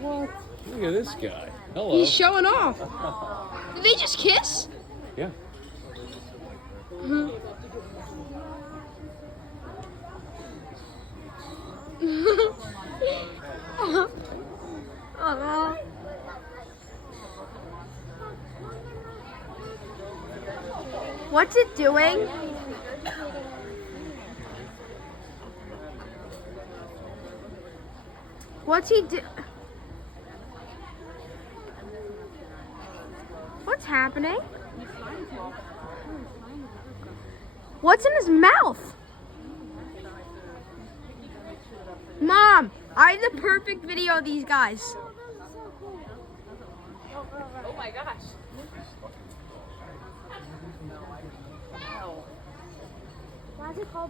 What? Look at this guy. Hello. He's showing off. Did they just kiss? Yeah. What's it doing? What's he do? What's happening? What's in his mouth? Mom, I have the perfect video of these guys. Oh my gosh. Why is it called